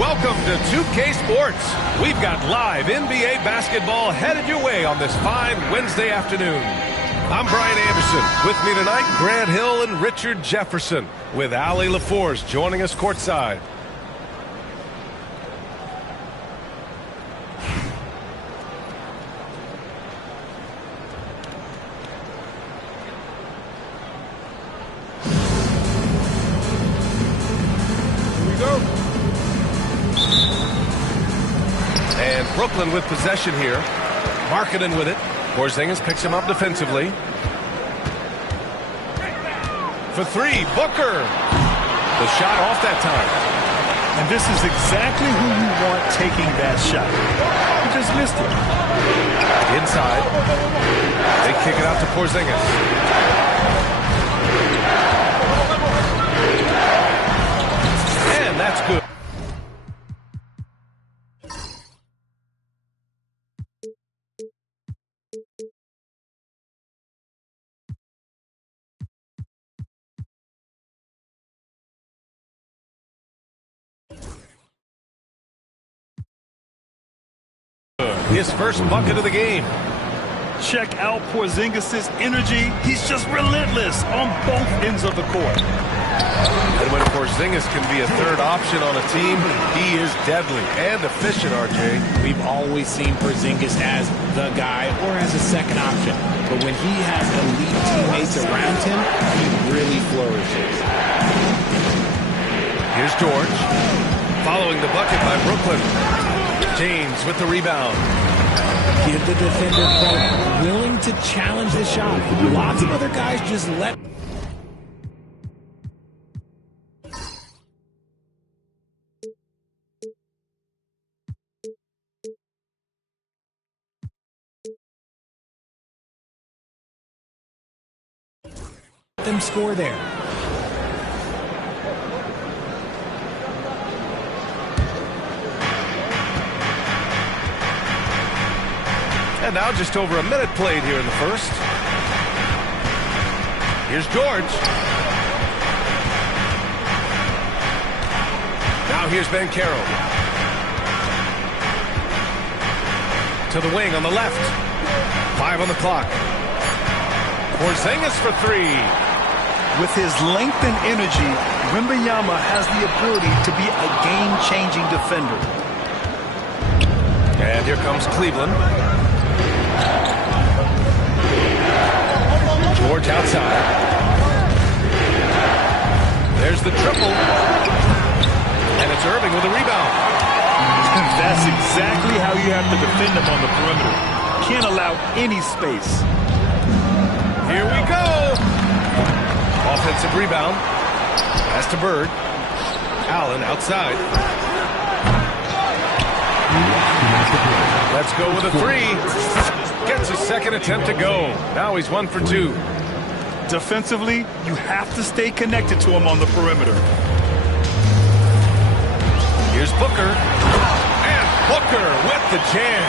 Welcome to 2K Sports. We've got live NBA basketball headed your way on this fine Wednesday afternoon. I'm Brian Anderson. With me tonight, Grant Hill and Richard Jefferson, with Ali LaForce joining us courtside. And Brooklyn with possession here. Markkanen with it. Porzingis picks him up defensively. For three, Booker. The shot off that time. And this is exactly who you want taking that shot. He just missed it. Inside. They kick it out to Porzingis. And that's good. His first bucket of the game. Check out Porzingis' energy. He's just relentless on both ends of the court. And when Porzingis can be a third option on a team, he is deadly and efficient, RJ. We've always seen Porzingis as the guy or as a second option. But when he has elite teammates around him, he really flourishes. Here's George. Following the bucket by Brooklyn. James with the rebound. Give the defender credit. Willing to challenge the shot. Lots of other guys just let... them score there. And now just over a minute played here in the first. Here's George. Now here's Banchero. To the wing on the left. 5 on the clock. Porzingis for 3. With his length and energy, Wembanyama has the ability to be a game-changing defender. And here comes Cleveland. George outside. There's the triple. And it's Irving with a rebound. That's exactly how you have to defend him on the perimeter. Can't allow any space. Here we go. Offensive rebound. Pass to Bird. Allen outside. Let's go with a 3. Gets his second attempt to go. Now he's 1 for 2. Defensively, you have to stay connected to him on the perimeter. Here's Booker. And Booker with the jam.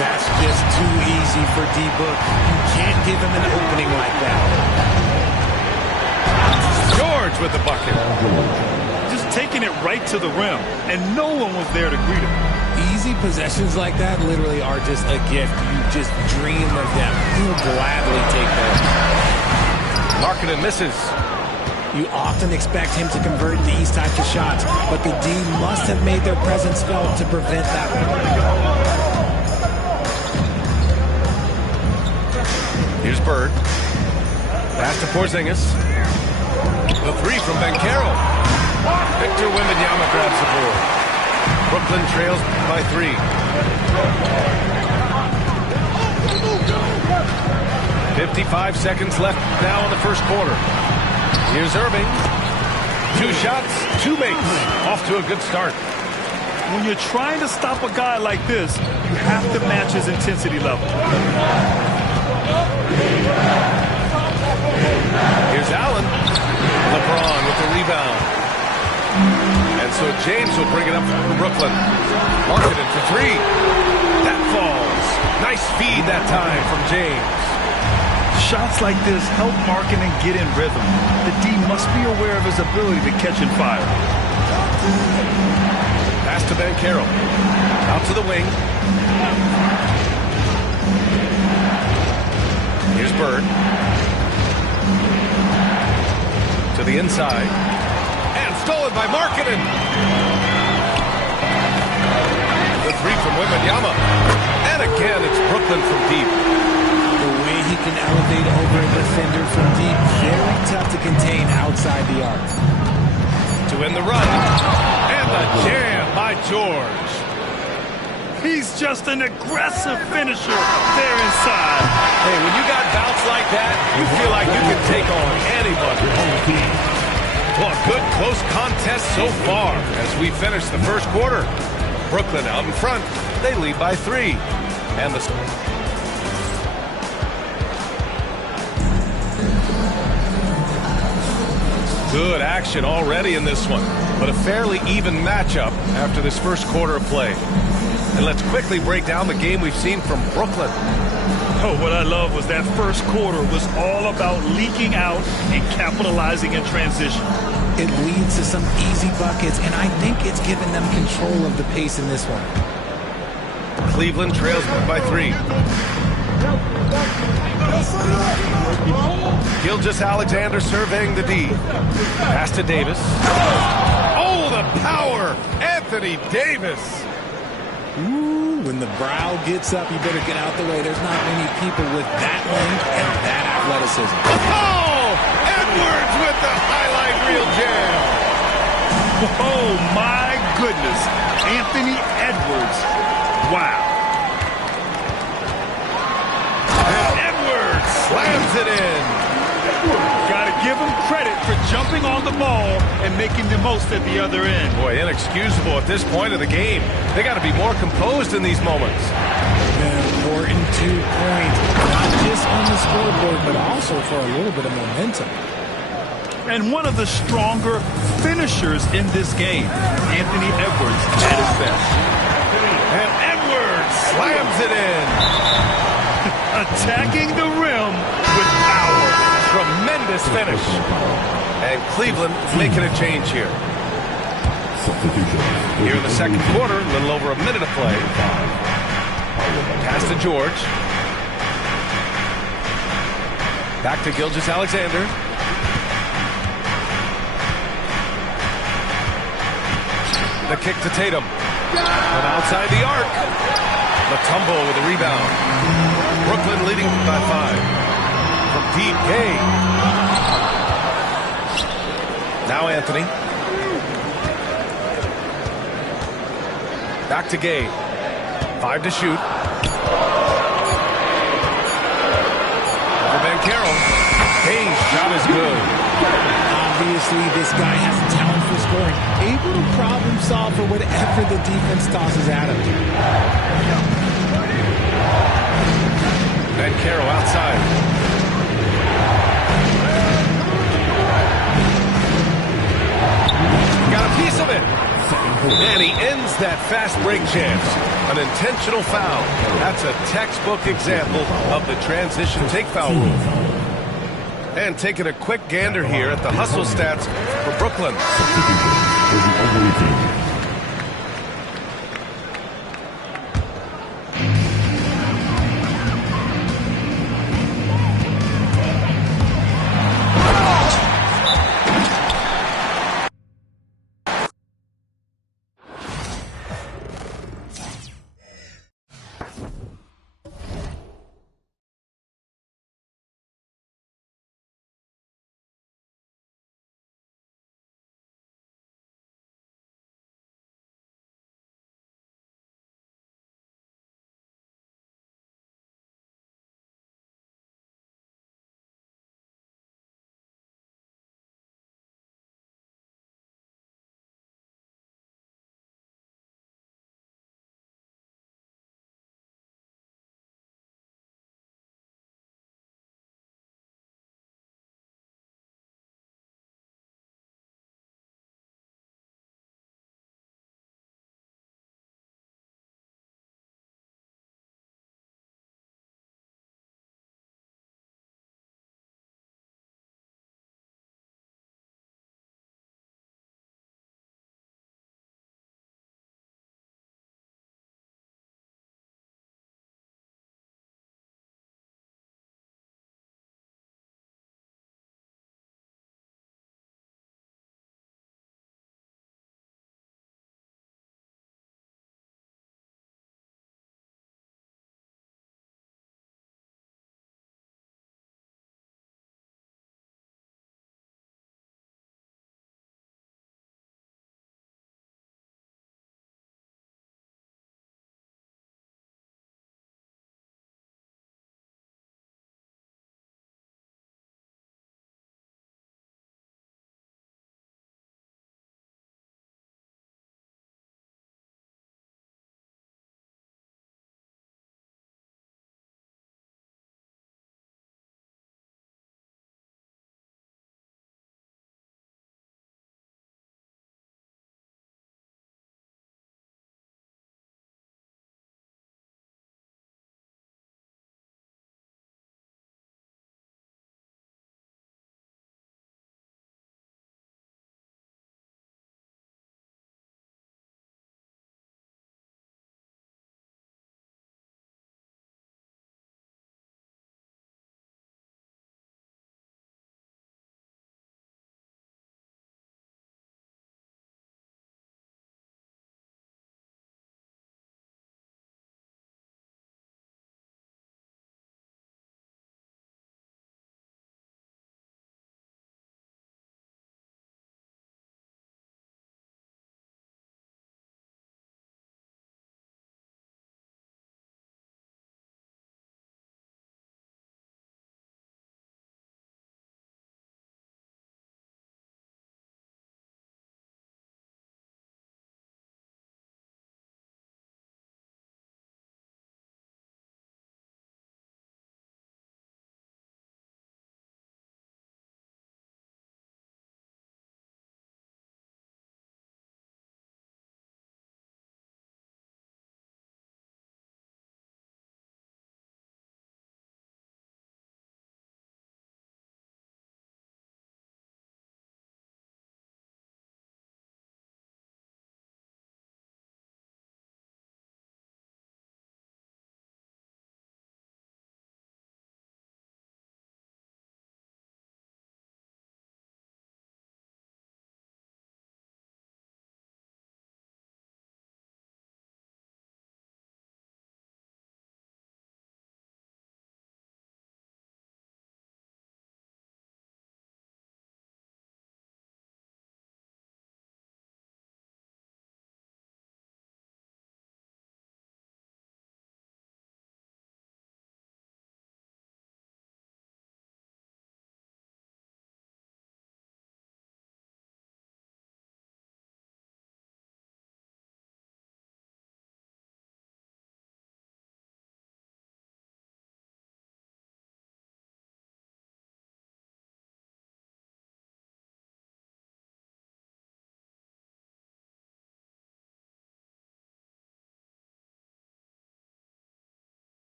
That's just too easy for D-Book. You can't give him an opening like that. George with the bucket. Just taking it right to the rim, and no one was there to greet him. Easy possessions like that literally are just a gift. You just dream of them. He'll gladly take those. Markkanen misses. You often expect him to convert these types of shots, but the D must have made their presence felt to prevent that one. Here's Bird. Pass to Porzingis. The 3 from Banchero. Victor Wembanyama grabs the board. Brooklyn trails by 3. .55 seconds left now in the first quarter. Here's Irving. 2 shots, 2 makes. Off to a good start. When you're trying to stop a guy like this, you have to match his intensity level. Here's Allen. LeBron with the rebound. And so James will bring it up for Brooklyn. Markkanen for 3. That falls. Nice feed that time from James. Shots like this help Markkanen get in rhythm. The D must be aware of his ability to catch and fire. Pass to Ben Carroll. Out to the wing. Here's Bird. To the inside. And stolen by Markkanen. The three from Wembanyama. And again, it's Brooklyn from deep. The way he can elevate over a defender from deep, very tough to contain outside the arc. To end the run. And the jam by George. He's just an aggressive finisher there inside. Hey, when you got bouts like that, you feel like you can take on anybody. Well, a good close contest so far as we finish the first quarter. Brooklyn out in front. They lead by 3. And the good action already in this one, but a fairly even matchup after this first quarter of play. And let's quickly break down the game we've seen from Brooklyn. Oh, what I love was that first quarter was all about leaking out and capitalizing in transition. It leads to some easy buckets, and I think it's given them control of the pace in this one. Cleveland trails by 3. Gilgeous-Alexander surveying the D. Pass to Davis. Oh, the power! Anthony Davis! Ooh, when the brow gets up, you better get out the way. There's not many people with that length and that athleticism. Oh! Edwards with the highlight reel jam! Oh, my goodness. Anthony Edwards. Wow. And Edwards slams it in. Got to give him credit for jumping on the ball and making the most at the other end. Boy, inexcusable at this point of the game. They got to be more composed in these moments. An important 2 points, not just on the scoreboard, but also for a little bit of momentum. And one of the stronger finishers in this game, Anthony Edwards at his best. And Edwards slams it in. Attacking the rim with power. Tremendous finish. And Cleveland making a change here. Here in the second quarter, a little over a minute of play. Pass to George. Back to Gilgeous-Alexander. The kick to Tatum. From outside the arc. The tumble with the rebound. Brooklyn leading by 5. From deep, Gay. Now Anthony. Back to Gay. 5 to shoot. Over Ben Carroll. Gay's shot is good. Obviously, this guy has a talent for scoring. Able to problem solve for whatever the defense tosses at him. Ben Carroll outside. Got a piece of it. And he ends that fast break chance. An intentional foul. That's a textbook example of the transition take foul rule. And taking a quick gander here at the hustle stats for Brooklyn.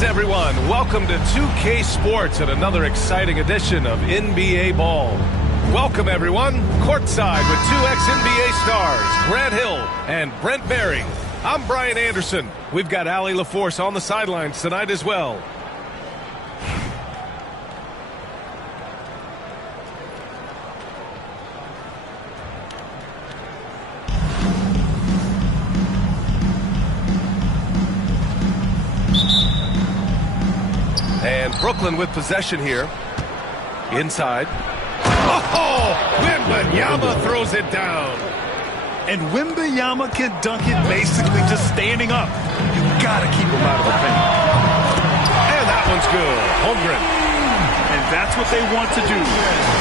Greetings, everyone. Welcome to 2K Sports and another exciting edition of NBA Ball. Welcome, everyone, courtside with two ex-NBA stars, Grant Hill and Brent Barry. I'm Brian Anderson. We've got Allie LaForce on the sidelines tonight as well. And Brooklyn with possession here. Inside. Oh! Wembanyama throws it down. And Wembanyama can dunk it basically just standing up. You got to keep him out of the paint. And that one's good. Holmgren. And that's what they want to do.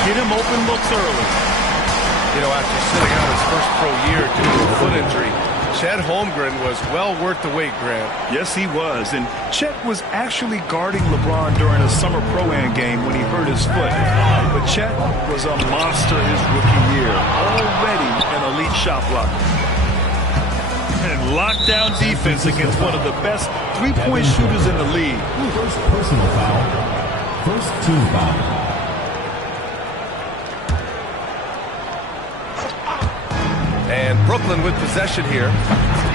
Get him open looks early. You know, after sitting out his first pro year due to a foot injury, Chet Holmgren was well worth the wait, Grant. Yes, he was. And Chet was actually guarding LeBron during a summer Pro-Am game when he hurt his foot. But Chet was a monster his rookie year. Already an elite shot blocker. And lockdown defense against one of the best three-point shooters in the league. First personal foul. First team foul. And Brooklyn with possession here.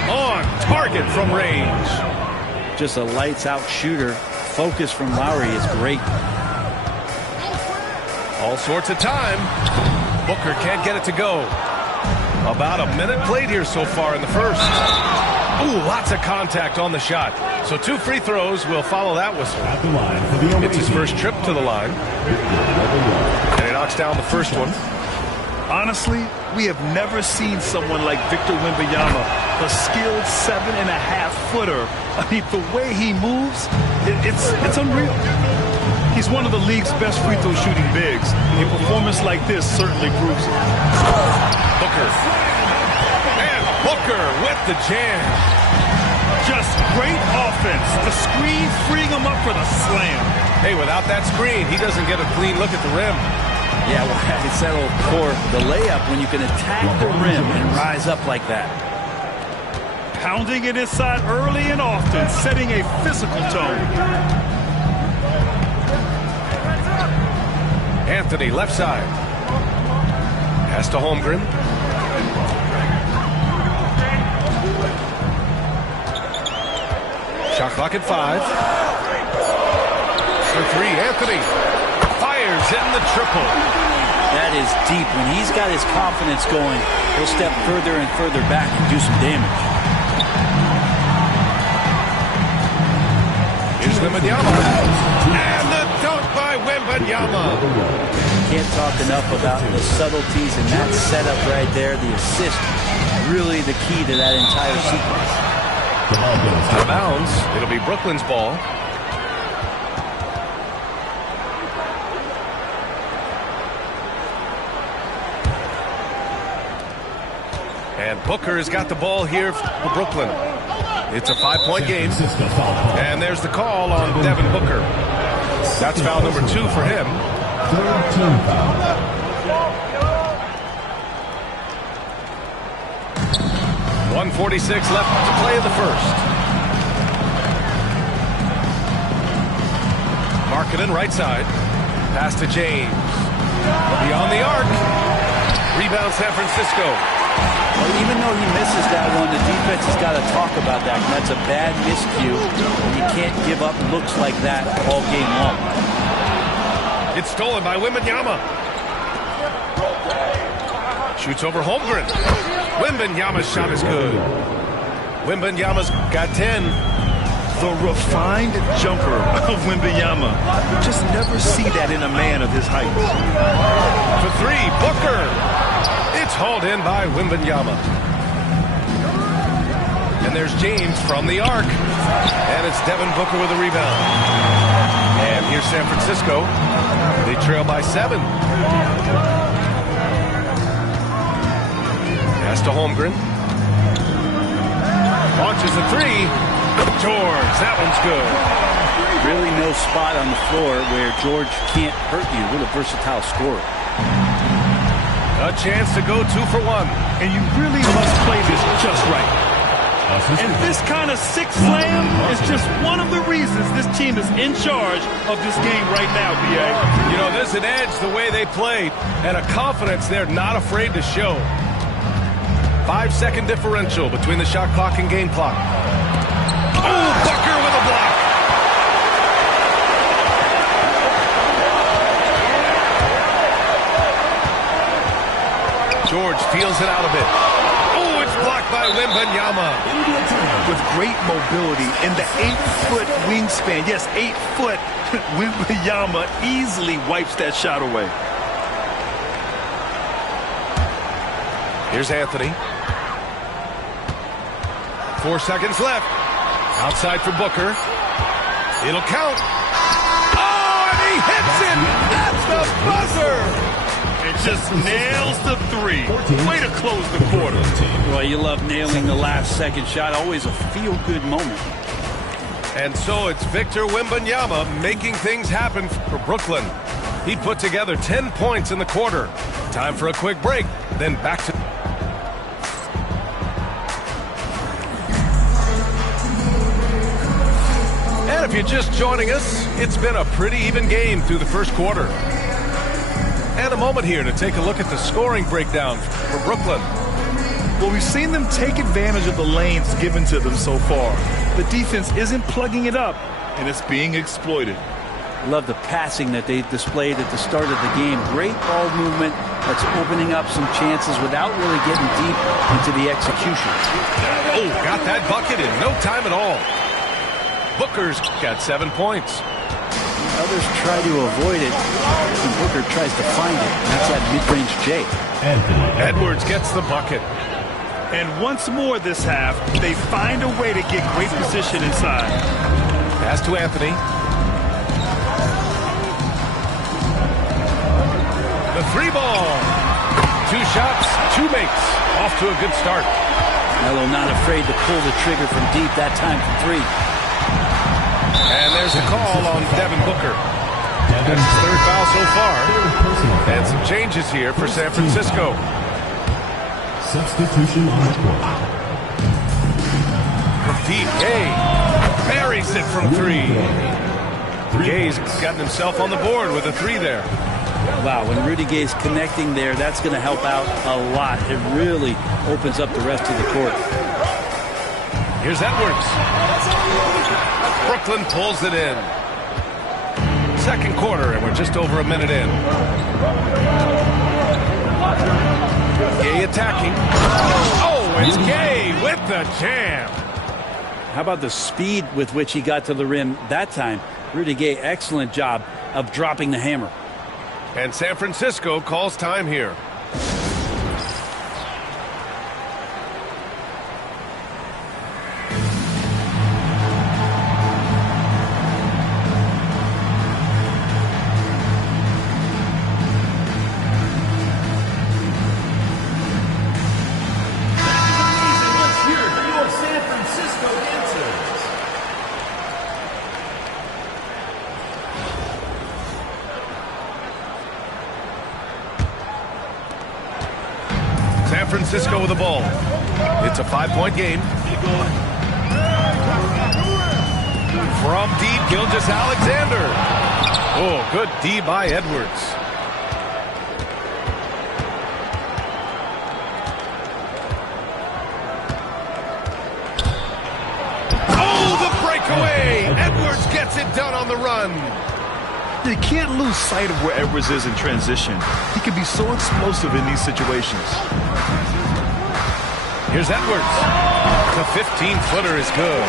On target from range. Just a lights-out shooter. Focus from Lowry is great. All sorts of time. Booker can't get it to go. About a minute played here so far in the first. Ooh, lots of contact on the shot. So 2 free throws will follow that whistle. At the line for the It's his first trip to the line. And he knocks down the first one. Honestly, we have never seen someone like Victor Wembanyama, a skilled 7.5-footer. I mean, the way he moves, it's unreal. He's one of the league's best free throw shooting bigs. A performance like this certainly proves it. Booker. And Booker with the jam. Just great offense. The screen freeing him up for the slam. Hey, without that screen, he doesn't get a clean look at the rim. Yeah, well, I settled for the layup when you can attack the rim and rise up like that. Pounding it inside early and often, setting a physical tone. Anthony, left side. Pass to Holmgren. Shot clock at 5. For 3, Anthony. Fires in the triple. That is deep. When he's got his confidence going, he'll step further and further back and do some damage. Here's Wembanyama. And the dunk by Wembanyama. Can't talk enough about the subtleties in that setup right there. The assist, really the key to that entire sequence. Out of bounds. It'll be Brooklyn's ball. And Booker has got the ball here for Brooklyn. It's a 5-point game. And there's the call on Devin Booker. That's foul number 2 for him. Third team foul. 1:46 left to play in the first. Markkanen right side. Pass to James. Beyond the arc. Rebound San Francisco. Well, even though he misses that one, the defense has got to talk about that. And that's a bad miscue. And you can't give up looks like that all game long. It's stolen by Wembanyama. Shoots over Holmgren. Wembanyama's shot is good. Wembanyama's got 10. The refined jumper of Wembanyama. You just never see that in a man of his height. For 3, Booker. It's hauled in by Wembanyama. And there's James from the arc. And it's Devin Booker with a rebound. And here's San Francisco. They trail by 7. Pass to Holmgren. Launches a 3. George, that one's good. Really no spot on the floor where George can't hurt you. What a versatile scorer. A chance to go 2 for 1. And you really must play this just right. And this kind of six slam is just one of the reasons this team is in charge of this game right now, B.A. You know, there's an edge the way they played and a confidence they're not afraid to show. 5-second differential between the shot clock and game clock. Oh, Booker with a block. George feels it out a bit. Oh, it's blocked by Wembanyama. With great mobility in the 8-foot wingspan. Yes, 8 foot. Wembanyama easily wipes that shot away. Here's Anthony. 4 seconds left. Outside for Booker. It'll count. Oh, and he hits it at the buzzer. And just nails the three. Way to close the quarter. Well, you love nailing the last second shot. Always a feel-good moment. And so it's Victor Wembanyama making things happen for Brooklyn. He put together 10 points in the quarter. Time for a quick break. Then back to... And if you're just joining us, it's been a pretty even game through the first quarter. And a moment here to take a look at the scoring breakdown for Brooklyn. Well, we've seen them take advantage of the lanes given to them so far. The defense isn't plugging it up, and it's being exploited. Love the passing that they displayed at the start of the game. Great ball movement that's opening up some chances without really getting deep into the execution. Oh, got that bucket in no time at all. Booker's got 7 points. Others try to avoid it, and Booker tries to find it. That's that mid-range J. Edwards gets the bucket. And once more this half, they find a way to get great position inside. Pass to Anthony. The 3-ball. 2 shots, 2 makes. Off to a good start. Melo not afraid to pull the trigger from deep, that time from 3. And there's the call on Devin Booker. That's his 3rd foul so far. And some changes here for San Francisco. Substitution on the court. From deep, Gay buries it from 3. Gay's gotten himself on the board with a 3 there. Wow, when Rudy Gay's connecting there, that's going to help out a lot. It really opens up the rest of the court. Here's Edwards. Brooklyn pulls it in. Second quarter, and we're just over a minute in. Gay attacking. Oh, it's Gay with the jam. How about the speed with which he got to the rim that time? Rudy Gay, excellent job of dropping the hammer. And San Francisco calls time here. San Francisco with the ball. It's a 5-point game. From deep, Gilgeous-Alexander. Oh, good D by Edwards. Oh, the breakaway. Edwards gets it done on the run. You can't lose sight of where Edwards is in transition. He can be so explosive in these situations. Here's Edwards. The 15-footer is good.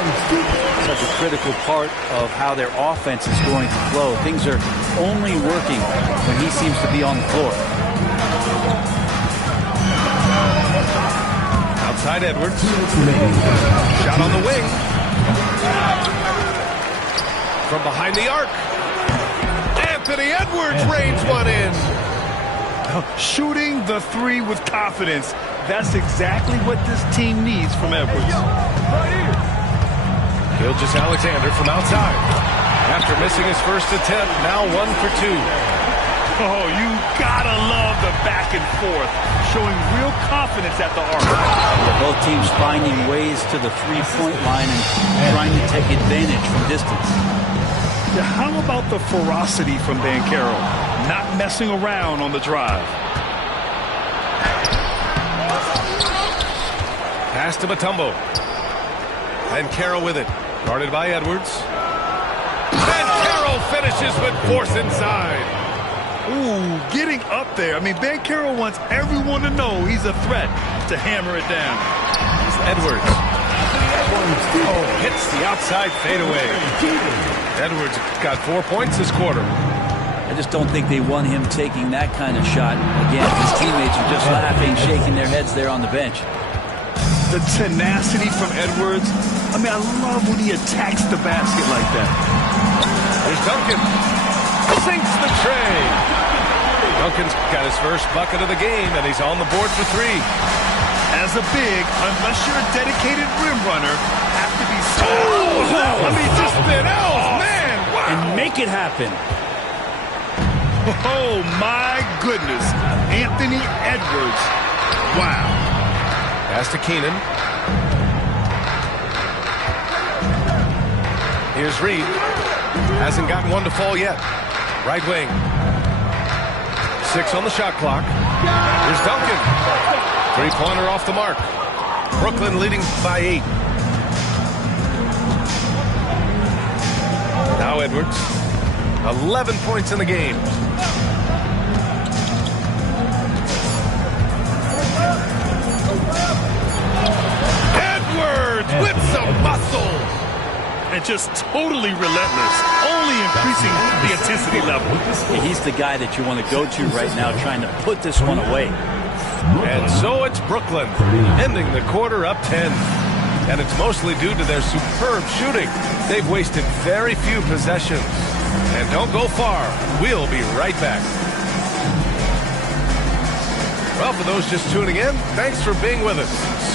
Such a critical part of how their offense is going to flow. Things are only working when he seems to be on the floor. Outside Edwards. Shot on the wing. From behind the arc. Anthony Edwards rains one in. Shooting the 3 with confidence. That's exactly what this team needs from Edwards. Gilgeous-Alexander from outside. After missing his first attempt, now 1 for 2. Oh, you gotta love the back and forth, showing real confidence at the arc. Yeah, both teams finding ways to the three-point line and trying to take advantage from distance. Yeah, how about the ferocity from Banchero? Not messing around on the drive. Pass to Mutombo. Banchero with it. Guarded by Edwards. Banchero finishes with force inside. Ooh, getting up there. I mean, Banchero wants everyone to know he's a threat to hammer it down. Edwards. Oh, hits the outside fadeaway. Edwards got 4 points this quarter. I just don't think they want him taking that kind of shot. Again, his teammates are just laughing, shaking their heads there on the bench. The tenacity from Edwards. I mean, I love when he attacks the basket like that. Here's Duncan. Sinks the tray. Duncan's got his first bucket of the game, and he's on the board for 3. As a big, unless you're a dedicated rim runner, have to be I mean, just spin out, man. Wow. And make it happen. Oh, my goodness. Anthony Edwards. Wow. Pass to Keenan. Here's Reed. Hasn't gotten one to fall yet. Right wing. 6 on the shot clock. Here's Duncan. Three-pointer off the mark. Brooklyn leading by 8. Now Edwards. 11 points in the game. Edwards with some muscle. And just totally relentless, only increasing the intensity level. Yeah, he's the guy that you want to go to right now, trying to put this one away. And so it's Brooklyn, ending the quarter up 10. And it's mostly due to their superb shooting. They've wasted very few possessions. And don't go far. We'll be right back. Well, for those just tuning in, thanks for being with us.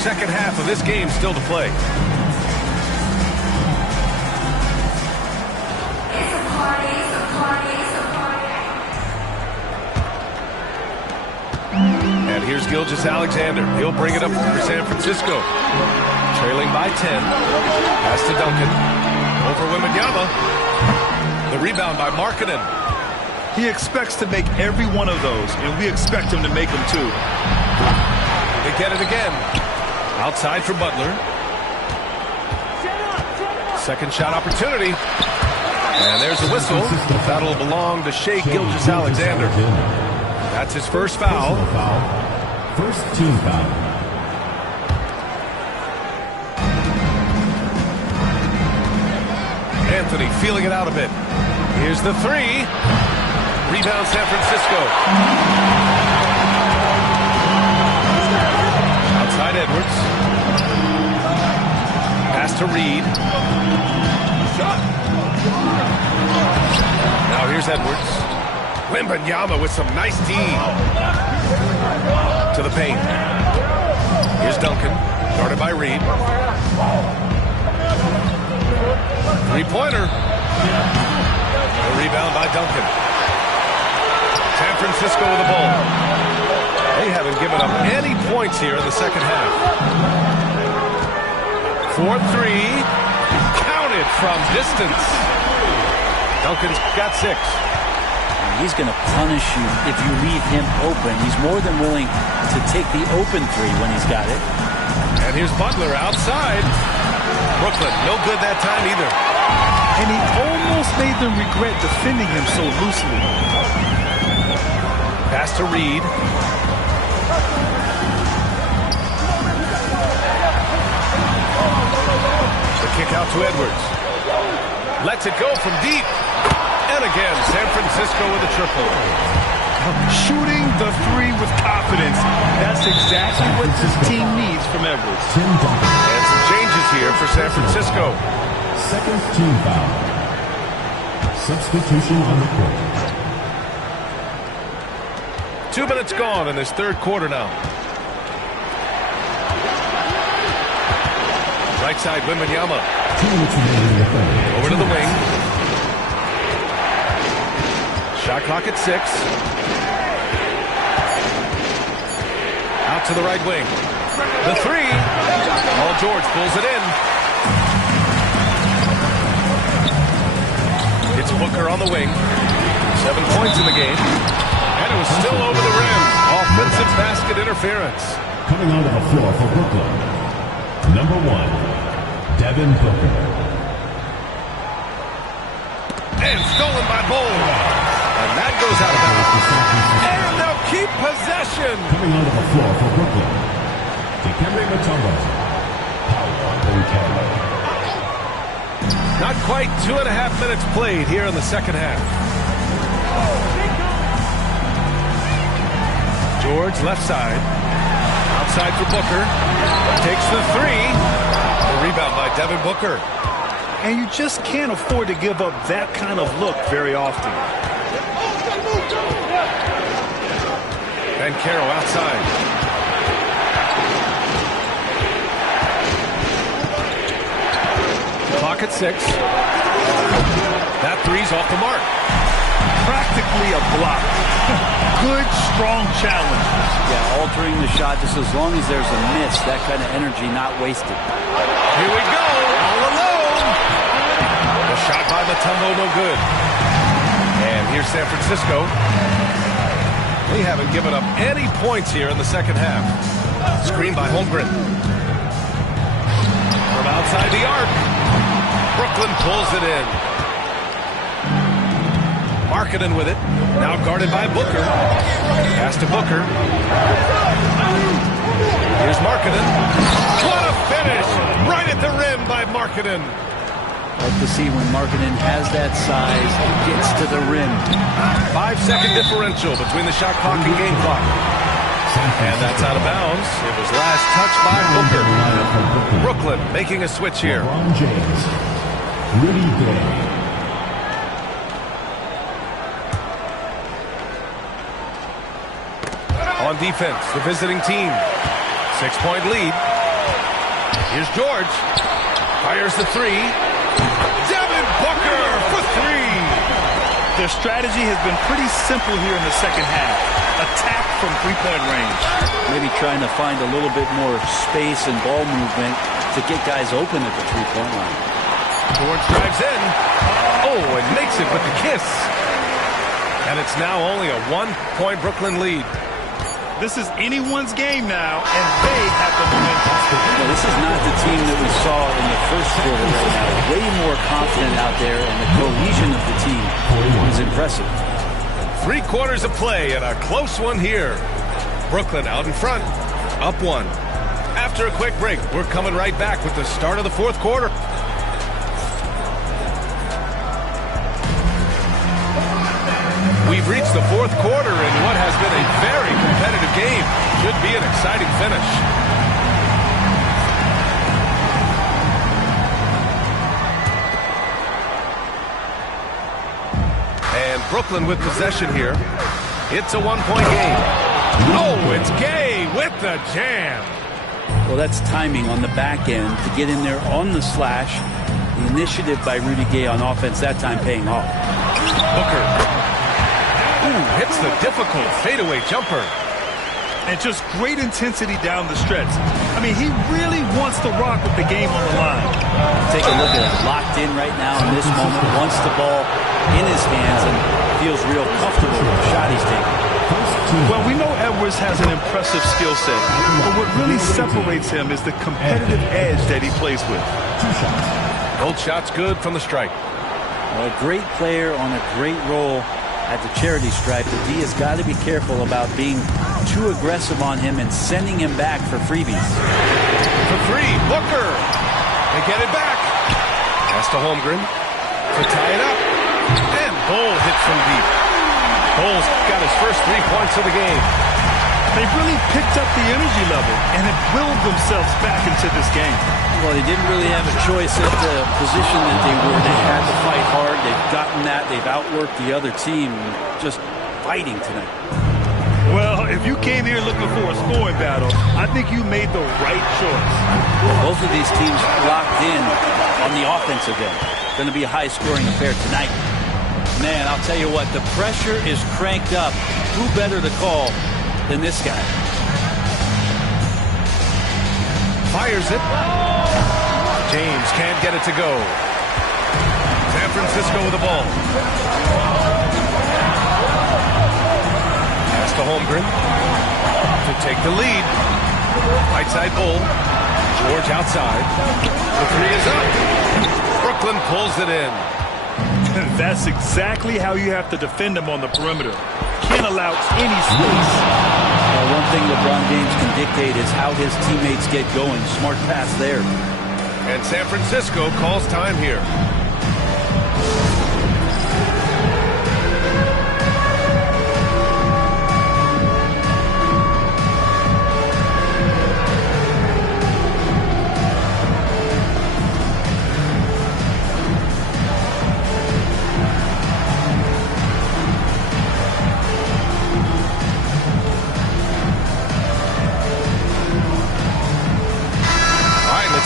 Second half of this game still to play. And here's Gilgeous-Alexander. He'll bring it up for San Francisco. Trailing by 10. Pass to Duncan. Over Wembanyama. The rebound by Markkanen. He expects to make every one of those, and we expect him to make them too. They get it again. Outside for Butler. Second shot opportunity. And there's a whistle. That'll belong to Shai Gilgeous-Alexander. That's his first foul. First team foul. Anthony feeling it out a bit. Here's the 3. Rebound San Francisco. Outside Edwards. Pass to Reed. Now here's Edwards. Wembanyama with some nice D. To the paint. Here's Duncan. Guarded by Reed. Three-pointer. A rebound by Duncan. San Francisco with the ball. They haven't given up any points here in the second half. 4-3. Counted from distance. Duncan's got 6. He's going to punish you if you leave him open. He's more than willing to take the open 3 when he's got it. And here's Butler outside. Brooklyn, no good that time either. And he almost made them regret defending him so loosely. Pass to Reed. The kick out to Edwards. Lets it go from deep. And again, San Francisco with a triple. Shooting the 3 with confidence. That's exactly what this team needs from Edwards. And some changes here for San Francisco. Second team foul. Substitution on the court. 2 minutes gone in this third quarter now. Right side, Wembanyama. 2 minutes remaining in the third. Over to the wing. Shot clock at 6. Out to the right wing. The three. Paul George pulls it in. It's Booker on the wing. 7 points in the game. And it was still over the rim. Offensive basket interference. Coming onto the floor for Brooklyn, number 1, Devin Booker. And stolen by Bull. And that goes out of bounds. And they'll keep possession. Coming onto the floor for Brooklyn, Dikembe Mutombo. Not quite 2.5 minutes played here in the second half. George left side. Outside for Booker. Takes the three. The rebound by Devin Booker. And you just can't afford to give up that kind of look very often. And Caro outside. Clock at 6. That three's off the mark. Practically a block. Good, strong challenge. Yeah, altering the shot just as long as there's a miss. That kind of energy not wasted. Here we go. All alone. The shot by Mutombo, no good. And here's San Francisco. They haven't given up any points here in the second half. Screen by Holmgren. From outside the arc. Brooklyn pulls it in. Markkanen with it. Now guarded by Booker. Pass to Booker. Here's Markkanen. What a finish! Right at the rim by Markkanen. Like to see when Markkanen has that size, he gets to the rim. 5-second differential between the shot clock and game clock. And that's out of bounds. It was last touched by Booker. Brooklyn making a switch here. LeBron James, Rudy Gay. On defense, the visiting team. 6-point lead. Here's George. Fires the three. Devin Booker for three. Their strategy has been pretty simple here in the second half. Attack from three-point range. Maybe trying to find a little bit more space and ball movement to get guys open at the three-point line. George drives in. Oh, and makes it with the kiss. And it's now only a 1-point Brooklyn lead. This is anyone's game now, and they have the momentum. Well, this is not the team that we saw in the first quarter right now. Way more confident out there, and the cohesion of the team is impressive. 3 quarters of play and a close one here. Brooklyn out in front, up 1. After a quick break, we're coming right back with the start of the 4th quarter. We've reached the 4th quarter in what has been a very competitive game. Should be an exciting finish. And Brooklyn with possession here. It's a 1-point game. Oh, it's Gay with the jam. Well, that's timing on the back end to get in there on the slash. The initiative by Rudy Gay on offense that time paying off. Booker. Ooh, hits the difficult fadeaway jumper. And just great intensity down the stretch. I mean, he really wants to rock with the game on the line. Take a look at it. Locked in right now in this moment. Wants the ball in his hands and feels real comfortable with the shot he's taking. Well, we know Edwards has an impressive skill set, but what really separates him is the competitive edge that he plays with. 2 shots. Both shots good from the strike. Well, a great player on a great role at the charity stripe. The D has got to be careful about being too aggressive on him and sending him back for freebies. For three, Booker. They get it back. Pass to Holmgren to tie it up. And Bull hits from deep. Bull's got his first 3 points of the game. They've really picked up the energy level and have willed themselves back into this game. Well, they didn't really have a choice at the position that they were. They had to fight hard. They've gotten that. They've outworked the other team. Just fighting tonight. Well, if you came here looking for a scoring battle, I think you made the right choice. Both of these teams locked in on the offensive end. Going to be a high-scoring affair tonight. Man, I'll tell you what, the pressure is cranked up. Who better to call than this guy? Fires it. James can't get it to go. San Francisco with the ball. Pass to Holmgren to take the lead. Right side Bull. George outside. The three is up. Brooklyn pulls it in. That's exactly how you have to defend him on the perimeter. Can't allow any space. One thing LeBron James can dictate is how his teammates get going. Smart pass there. And San Francisco calls time here.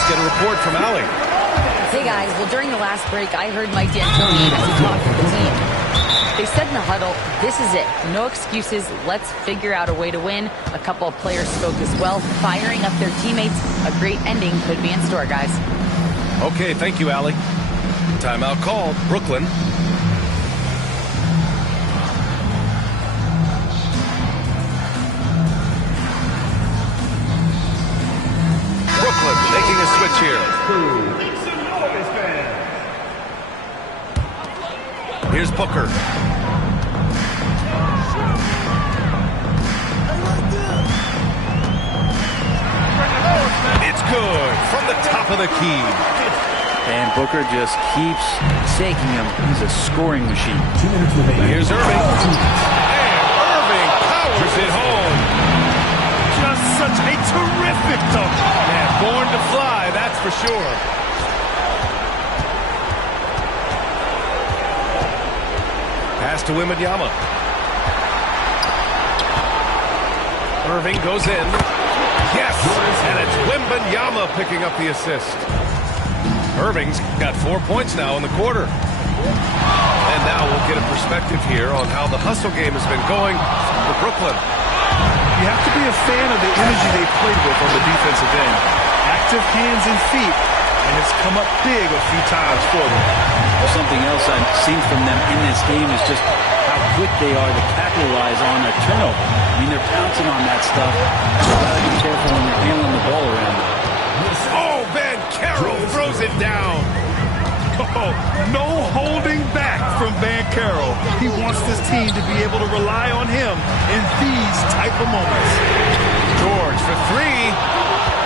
Get a report from Allie. Hey guys, well during the last break I heard Mike D'Antoni as he talked with the team. They said in the huddle, this is it. No excuses. Let's figure out a way to win. A couple of players spoke as well, firing up their teammates. A great ending could be in store, guys. Okay, thank you, Allie. Timeout called. Brooklyn. Making a switch here. Here's Booker. It's good from the top of the key. And Booker just keeps taking him. He's a scoring machine. 2 minutes remaining. Here's Irving. And Irving powers it home. Just such a terrific dunk. Man, born to fly, that's for sure. Pass to Wembanyama. Irving goes in. Yes! And it's Wembanyama picking up the assist. Irving's got 4 points now in the quarter. And now we'll get a perspective here on how the hustle game has been going for Brooklyn. You have to be a fan of the energy they played with on the defensive end. Active hands and feet, and it's come up big a few times for them. Something else I've seen from them in this game is just how quick they are to capitalize on a turnover. I mean, they're pouncing on that stuff. You've got to be careful when you're handling the ball around. Oh, Ben Carroll throws it down. Oh, no holding back from Carroll. He wants this team to be able to rely on him in these type of moments. George for three.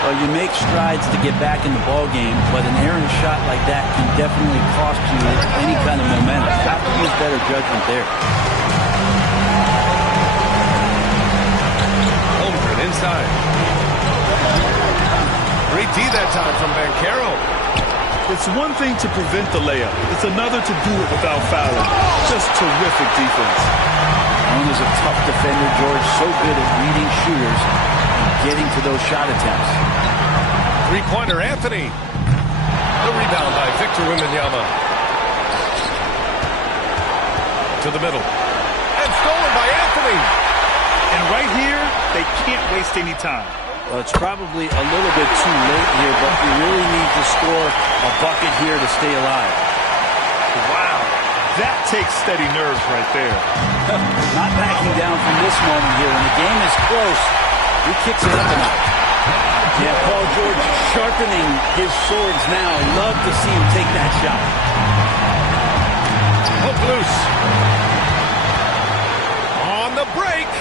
Well, you make strides to get back in the ball game, but an errant shot like that can definitely cost you any kind of momentum. You have to use better judgment there. Holmgren inside. Great D that time from Carroll. It's one thing to prevent the layup. It's another to do it without fouling. Just terrific defense. Known as a tough defender, George, so good at reading shooters and getting to those shot attempts. Three-pointer, Anthony. The rebound by Victor Wembanyama. To the middle. And stolen by Anthony. And right here, they can't waste any time. Well, it's probably a little bit too late here, but you really need to score a bucket here to stay alive. Wow, that takes steady nerves right there. Not backing down from this moment here. When the game is close, he kicks it up a notch. Yeah, Paul George sharpening his swords now. Love to see him take that shot. Hook loose. On the break.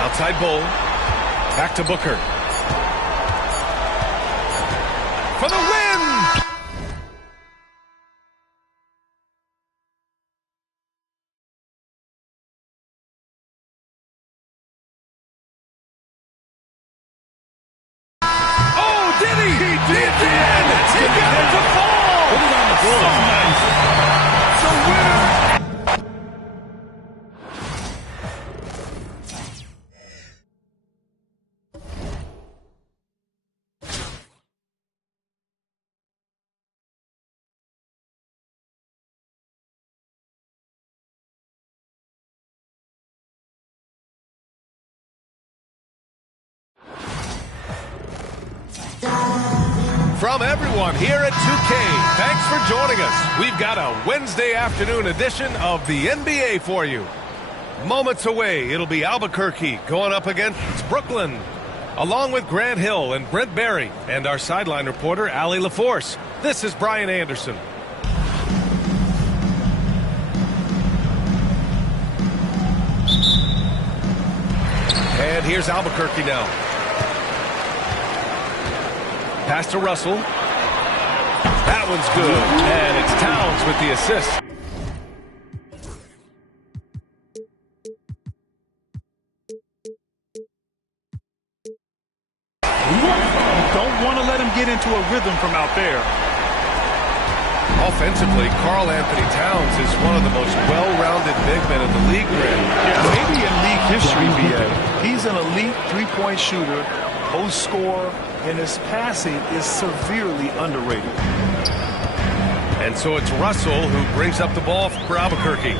Outside Bull. Back to Booker. For the win! Oh, did he? He did! He got it to fall! Put it on the board. So nice. The winner! from everyone here at 2K. Thanks for joining us. We've got a Wednesday afternoon edition of the NBA for you. Moments away, it'll be Albuquerque going up against Brooklyn, along with Grant Hill and Brent Barry, and our sideline reporter, Allie LaForce. This is Brian Anderson. And here's Albuquerque now. Pass to Russell. That one's good. And it's Towns with the assist. You don't want to let him get into a rhythm from out there. Offensively, Karl Anthony Towns is one of the most well-rounded big men in the league, Grant. Yeah, maybe in league history, BA. He's an elite three-point shooter, post scorer, and his passing is severely underrated. And so it's Russell who brings up the ball for Albuquerque.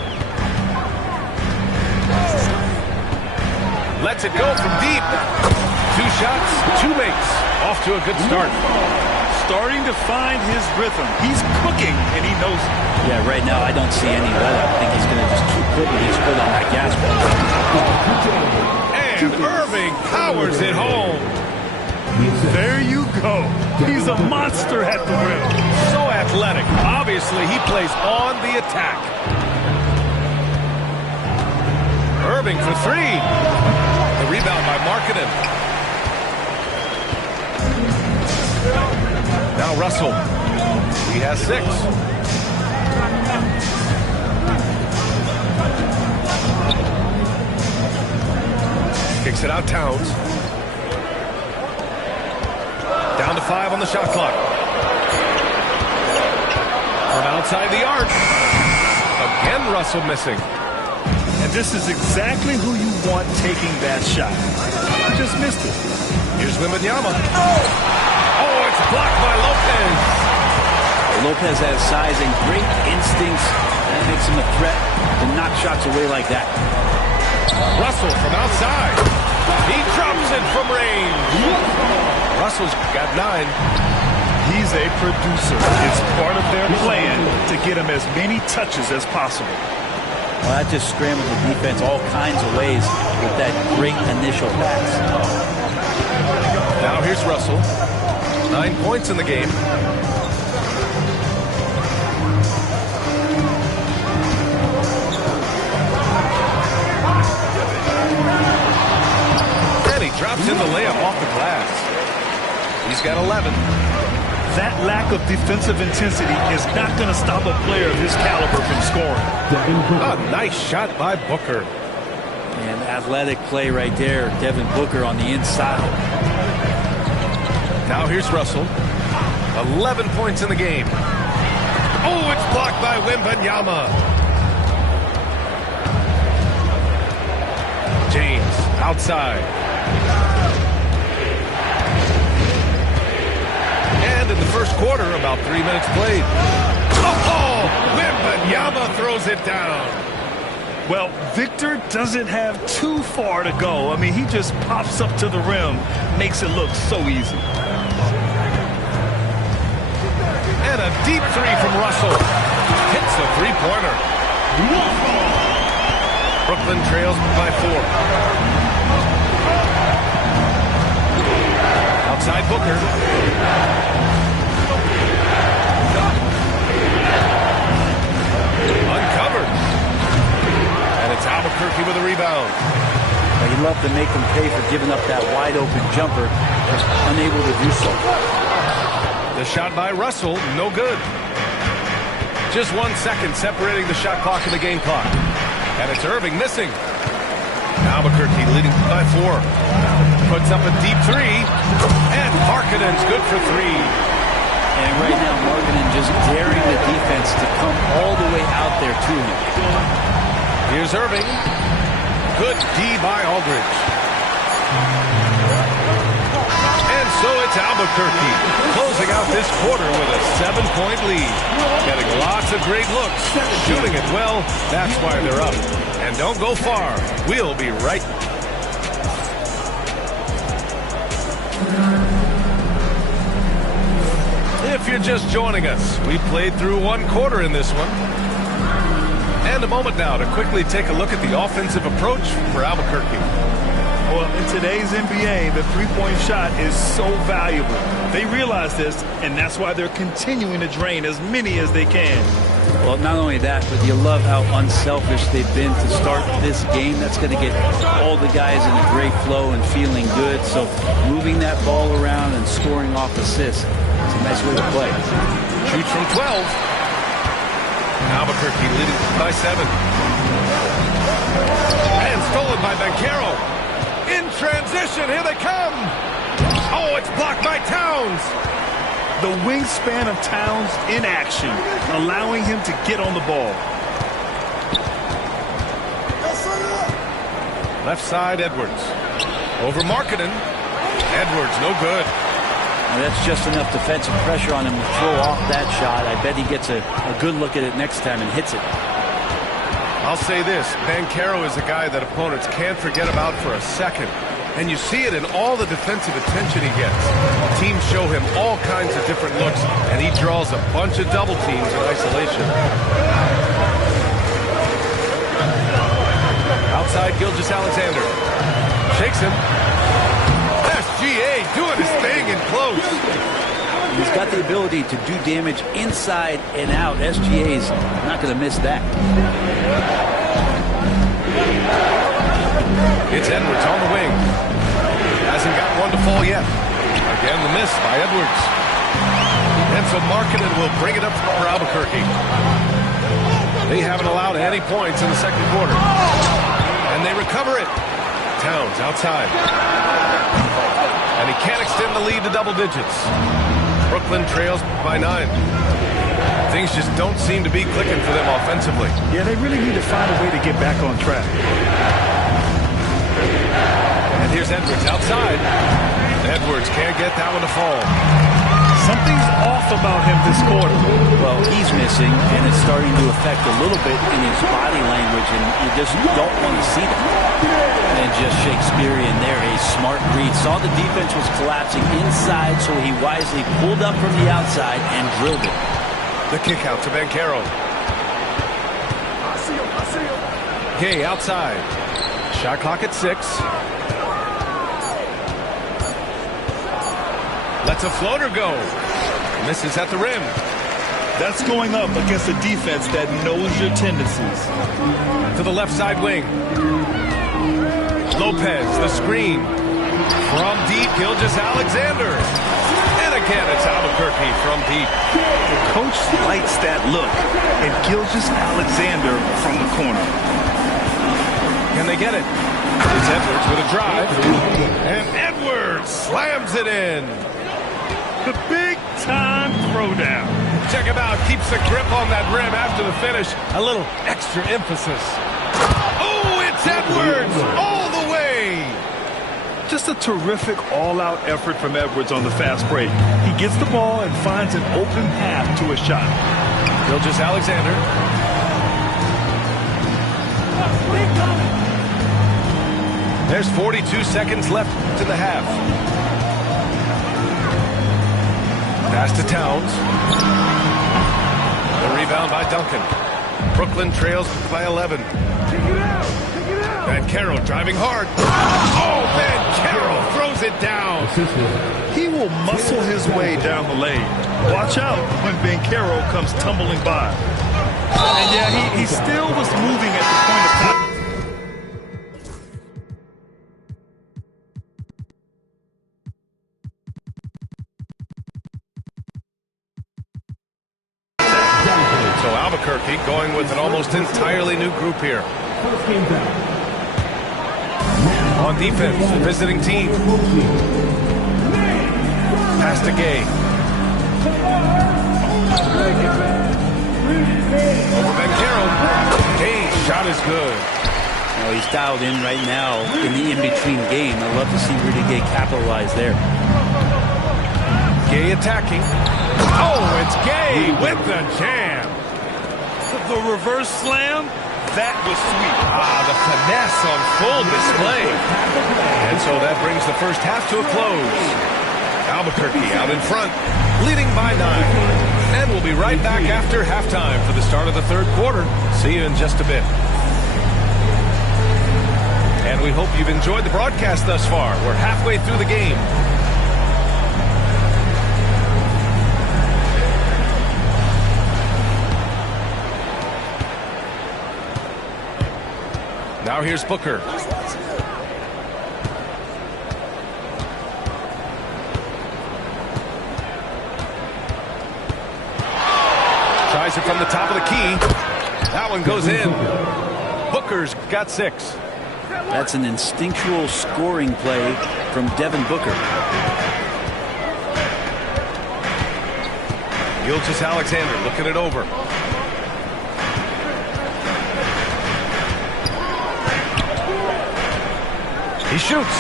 Lets it go from deep. 2 shots, 2 makes. Off to a good start. Starting to find his rhythm. He's cooking, and he knows it. Yeah, right now I don't see any let up. I think he's going to just keep putting his foot on that gas pedal. And Irving powers it home. There you go. He's a monster at the rim. So athletic. Obviously, he plays on the attack. Irving for 3. The rebound by Markkanen. Now Russell. He has 6. Kicks it out, Towns. Down to 5 on the shot clock. From outside the arc. Again, Russell missing. And this is exactly who you want taking that shot. He just missed it. Here's Wembanyama. Oh, it's blocked by Lopez. Lopez has size and great instincts. That makes him a threat to knock shots away like that. Russell from outside. He drops it from range. Russell's got 9. He's a producer. It's part of their plan to get him as many touches as possible. Well, that just scrambled the defense all kinds of ways with that great initial pass. Now here's Russell. 9 points in the game. And he drops in the layup off the glass. He's got 11. That lack of defensive intensity is not going to stop a player of his caliber from scoring. A nice shot by Booker. And athletic play right there. Devin Booker on the inside. Now here's Russell. 11 points in the game. Oh, it's blocked by Wembanyama. James outside. And in the first quarter, about 3 minutes played. Oh, Wembanyama throws it down. Well, Victor doesn't have too far to go. I mean, he just pops up to the rim, makes it look so easy. And a deep 3 from Russell. Hits the 3-pointer. Brooklyn trails by 4. Outside Booker. Uncovered. And it's Albuquerque with a rebound. Well, you'd love to make him pay for giving up that wide-open jumper. Just unable to do so. The shot by Russell, no good. Just 1 second separating the shot clock and the game clock. And it's Irving missing. Albuquerque leading by 4. Puts up a deep 3. And Markkanen's good for 3. And right now, Markkanen just daring the defense to come all the way out there to him. Here's Irving. Good D by Aldridge. And so it's Albuquerque closing out this quarter with a 7-point lead. Getting lots of great looks. Shooting it well. That's why they're up. And don't go far. We'll be right back. if you're just joining us, we played through one quarter in this one. And a moment now to quickly take a look at the offensive approach for Albuquerque. Well, in today's NBA, the three-point shot is so valuable. They realize this, and that's why they're continuing to drain as many as they can. Well, not only that, but you love how unselfish they've been to start this game. That's going to get all the guys in a great flow and feeling good. So moving that ball around and scoring off assists, it's a nice way to play. Shoots from 12. Albuquerque leading by 7. And stolen by Banchero. In transition, here they come. Oh, it's blocked by Towns. The wingspan of Towns in action, allowing him to get on the ball. Left side, Edwards. Over Markkanen. Edwards, no good. And that's just enough defensive pressure on him to throw off that shot. I bet he gets a good look at it next time and hits it. I'll say this, Banchero is a guy that opponents can't forget about for a second. And you see it in all the defensive attention he gets. Teams show him all kinds of different looks, and he draws a bunch of double teams in isolation. Outside, Gilgeous-Alexander. Shakes him. SGA doing his thing in close. He's got the ability to do damage inside and out. SGA's not going to miss that. It's Edwards on the wing. Hasn't got one to fall yet. Again, the miss by Edwards. And so Markkanen will bring it up for Albuquerque. They haven't allowed any points in the second quarter. And they recover it. Towns outside. And he can't extend the lead to double digits. Brooklyn trails by 9. Things just don't seem to be clicking for them offensively. Yeah, they really need to find a way to get back on track. And here's Edwards outside. Edwards can't get that one to fall. Something's off about him this quarter. Well, he's missing, and it's starting to affect a little bit in his body language, and you just don't want to see that. And just Shakespearean there, a smart read. Saw the defense was collapsing inside, so he wisely pulled up from the outside and drilled it. The kick out to Banchero. Gay outside. Shot clock at 6. Lets a floater go. Misses at the rim. That's going up against a defense that knows your tendencies. To the left side wing. Lopez, the screen. From deep, Gilgeous-Alexander. And again, it's Albuquerque from deep. The coach likes that look. And Gilgeous-Alexander from the corner. Can they get it? It's Edwards with a drive. And Edwards slams it in. The big-time throwdown. Check him out. Keeps the grip on that rim after the finish. A little extra emphasis. Oh, it's Edwards all the way. Just a terrific all-out effort from Edwards on the fast break. He gets the ball and finds an open path to a shot. Gilgeous-Alexander. There's 42 seconds left in the half. Pass to Towns. The rebound by Duncan. Brooklyn trails by 11. Banchero driving hard. Oh, Banchero throws it down. He will muscle his way down the lane. Watch out when Banchero comes tumbling by. And yeah, he still was moving at the point of contact. So Albuquerque going with an almost entirely new group here. On defense, the visiting team. Pass to Gay. Over Banchero. Gay's shot is good. Well, he's dialed in right now in the in-between game. I'd love to see Rudy Gay capitalize there. Gay attacking. Oh, it's Gay with the jam. The reverse slam, that was sweet. The finesse on full display. And so that brings the first half to a close. Albuquerque out in front, leading by 9. And we'll be right back after halftime for the start of the third quarter. See you in just a bit. And we hope you've enjoyed the broadcast thus far. We're halfway through the game. Now here's Booker. Tries it from the top of the key. That one goes in. Booker's got 6. That's an instinctual scoring play from Devin Booker. Gilgeous-Alexander looking it over. He shoots.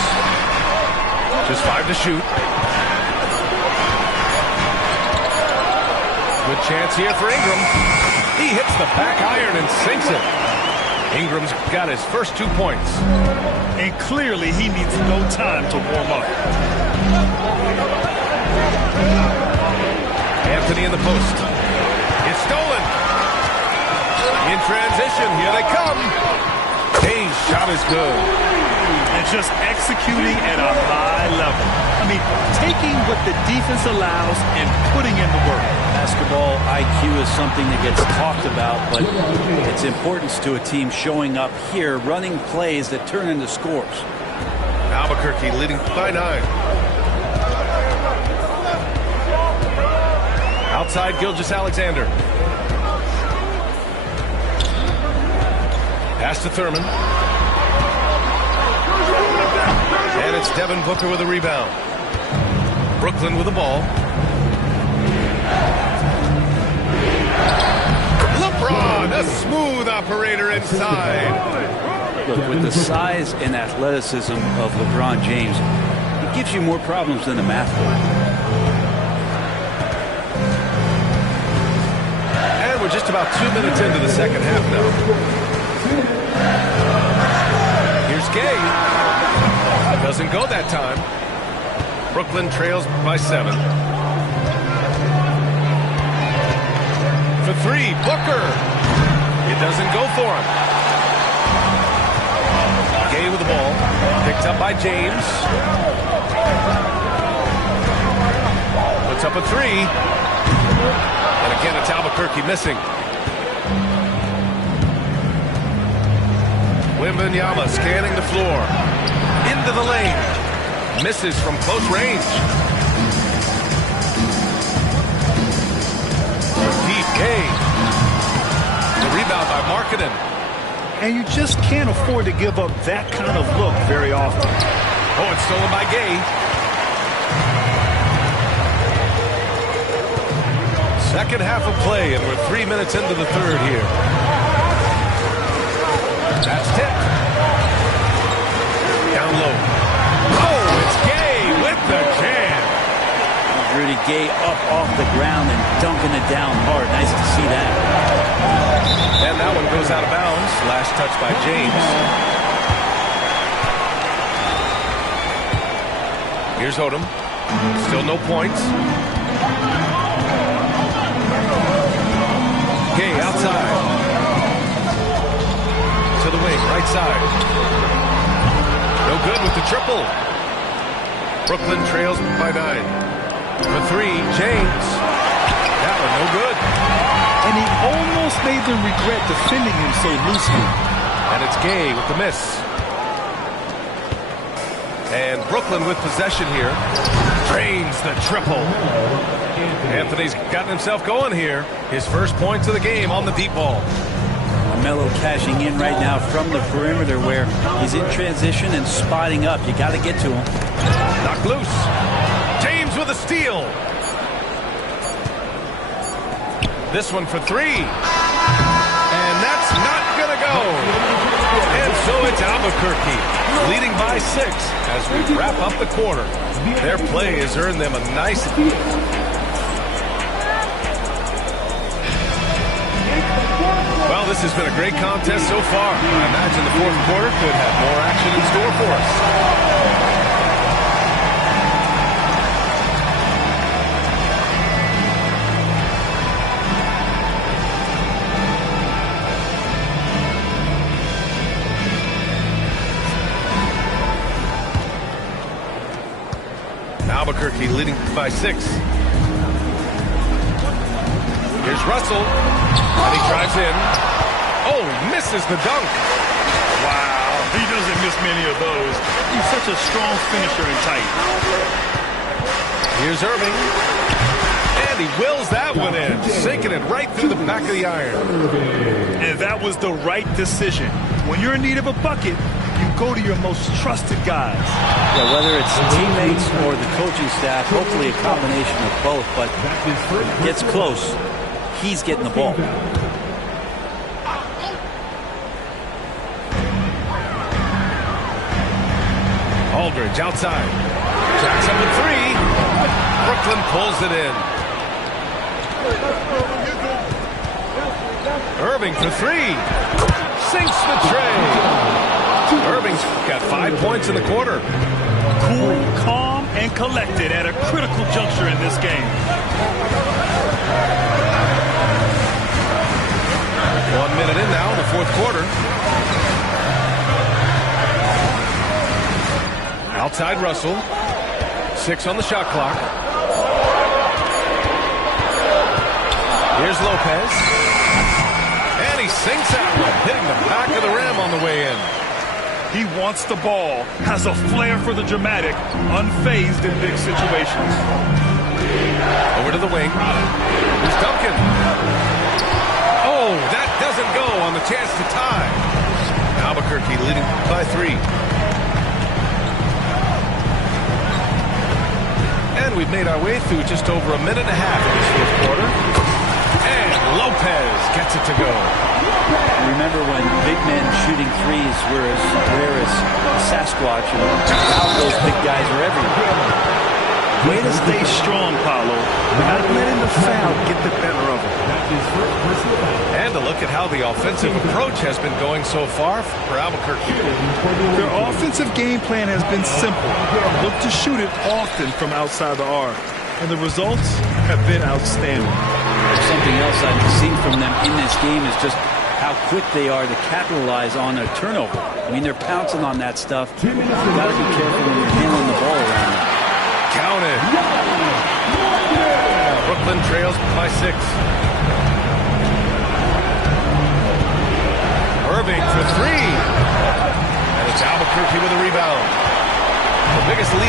Just 5 to shoot. Good chance here for Ingram. He hits the back iron and sinks it. Ingram's got his first 2 points. And clearly he needs no time to warm up. Anthony in the post. It's stolen. In transition, here they come. Hayes' shot is good. And just executing at a high level. I mean, taking what the defense allows and putting in the work. Basketball IQ is something that gets talked about, but its importance to a team showing up here, running plays that turn into scores. Albuquerque leading by 9. Outside Gilgeous-Alexander. Pass to Thurman. And it's Devin Booker with a rebound. Brooklyn with the ball. LeBron, a smooth operator inside. Look, with the size and athleticism of LeBron James, it gives you more problems than a math book. And we're just about 2 minutes into the second half now. Here's Gay. Doesn't go that time. Brooklyn trails by 7. For 3, Booker. It doesn't go for him. Gay with the ball. Picked up by James. Puts up a 3. And again, it's Albuquerque missing. Wembanyama scanning the floor. Into the lane. Misses from close range. Deep Gay. The rebound by Markkanen. And you just can't afford to give up that kind of look very often. Oh, it's stolen by Gay. Second half of play, and we're 3 minutes into the third here. That's tipped. Down low. Oh, it's Gay with the jam. Rudy Gay up off the ground and dunking it down hard. Nice to see that. And that one goes out of bounds. Last touch by James. Here's Odom. Still no points. Gay outside. To the wing, right side. No good with the triple. Brooklyn trails by 9. For 3, James. That one no good. And he almost made them regret defending him so loosely. And it's Gay with the miss. And Brooklyn with possession here. Drains the triple. Anthony's gotten himself going here. His first points of the game on the deep ball. Melo cashing in right now from the perimeter where he's in transition and spotting up. You got to get to him. Knocked loose. James with a steal. This one for 3. And that's not going to go. And so it's Albuquerque leading by 6 as we wrap up the quarter. Their play has earned them a nice... Well, this has been a great contest so far. I imagine the fourth quarter could have more action in store for us. Albuquerque leading by 6. Here's Russell, and he drives in. Oh, misses the dunk. Wow, he doesn't miss many of those. He's such a strong finisher and tight. Here's Irving, and he wills that one in, sinking it right through the back of the iron. And that was the right decision. When you're in need of a bucket, you go to your most trusted guys. Yeah, whether it's teammates or the coaching staff, hopefully a combination of both, but gets close. He's getting the ball. Aldridge outside. Jackson with 3. Brooklyn pulls it in. Irving for 3. Sinks the tray. Irving's got 5 points in the quarter. Cool, calm, and collected at a critical juncture in this game. 1 minute in now in the fourth quarter. Outside Russell. 6 on the shot clock. Here's Lopez. And he sinks that one, hitting the back of the rim on the way in. He wants the ball, has a flair for the dramatic, unfazed in big situations. Over to the wing. Here's Duncan. Oh, that doesn't go on the chance to tie. Albuquerque leading by 3. And we've made our way through just over a minute and a half in this fourth quarter. And Lopez gets it to go. Remember when big men shooting threes were as rare as Sasquatch, and now those big guys are everywhere. Way to stay strong, Paolo. Not letting the foul get the better of him. And to look at how the offensive approach has been going so far for Albuquerque. Their offensive game plan has been simple. Look to shoot it often from outside the arc. And the results have been outstanding. Something else I've seen from them in this game is just how quick they are to capitalize on a turnover. I mean, they're pouncing on that stuff. You've got to be careful when you're handling the ball around them. Counted. Brooklyn trails by 6. Irving for 3. And it's Albuquerque with a rebound. The biggest lead